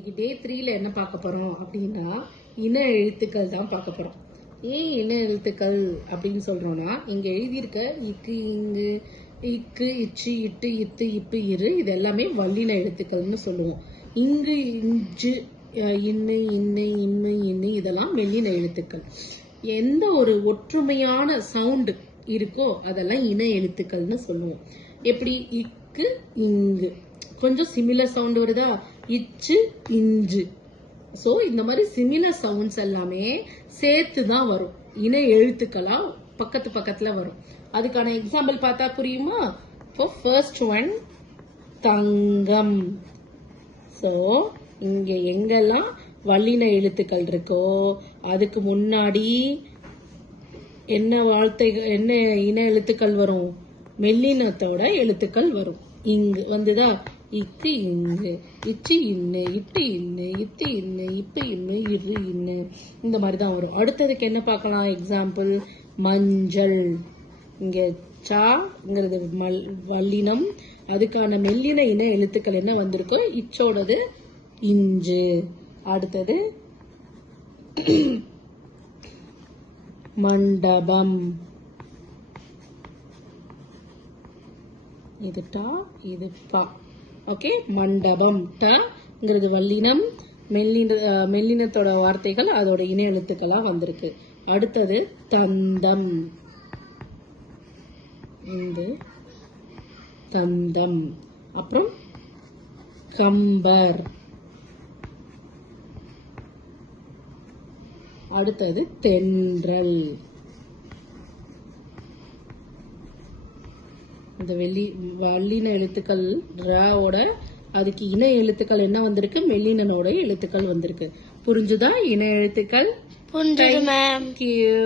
இன்னைக்கு டே 3ல என்ன பார்க்க போறோம் அப்படின்னா இன எழுத்துக்கள் தான் பார்க்க போறோம். ஏன் இன எழுத்துக்கள் அப்படின்னு சொல்றோம்னா இங்க எழுதியிருக்க இக்கு இங்கு இக்கு இச்சு இட்டு இத்து இப்பு இரு இது எல்லாமே வல்லின எழுத்துக்கள்னு சொல்லுவோம். இங்கு இஞ்சு இன்னு இன்னு இன்னு இன்னு இதெல்லாம் மெல்லின எழுத்துக்கள். எந்த ஒரு ஒற்றுமையான சவுண்டு இருக்கோ அதெல்லாம் இன எழுத்துக்கள்னு சொல்லுவோம். எப்படி இக்கு இங்கு கொஞ்சம் சிமிலர் சவுண்ட் வருதா, இச்சு இஞ்சு. ஸோ இந்த மாதிரி சிமிலர் சவுண்ட்ஸ் எல்லாமே சேர்த்து தான் வரும், இன எழுத்துக்களா பக்கத்து பக்கத்துல வரும். அதுக்கான எக்ஸாம்பிள் பார்த்தா புரியுமா? இப்போ ஃபர்ஸ்ட் ஒன் தங்கம். ஸோ இங்க எங்கெல்லாம் வல்லின எழுத்துக்கள் இருக்கோ அதுக்கு முன்னாடி என்ன வார்த்தைகள் என்ன இன எழுத்துக்கள் வரும், மெல்லினத்தோட எழுத்துக்கள் வரும். இங்கு வந்துதா, இக்கு இங்கு இச்சு இன்னு இட்டு இன்னு இத்து இன்னு இப்பு இன்னு இரு இன்னு இந்த மாதிரி தான் வரும். அடுத்ததுக்கு என்ன பார்க்கலாம்? எக்ஸாம்பிள் மஞ்சள். இங்க சாங்கிறது வல்லினம், அதுக்கான மெல்லின இன எழுத்துக்கள் என்ன வந்திருக்கோ இச்சோடது இஞ்சு. அடுத்தது மண்டபம். இது டா இது பா. ஓகே, மண்டபம். டங்கிறது வல்லினம், மெல்லினத்தோட வார்த்தைகள் அதோட இன எழுத்துக்களா வந்திருக்கு. அடுத்தது தந்தம். இந்த தந்தம். அப்புறம் கம்பர். அடுத்தது தென்றல். இந்த வல்லின எழுத்துக்கள் ராவோட அதுக்கு இன எழுத்துக்கள் என்ன வந்திருக்கு, மெல்லினோட எழுத்துக்கள் வந்திருக்கு. புரிஞ்சுதா இன எழுத்துக்கள்? புரிஞ்சுது மேம். Thank you.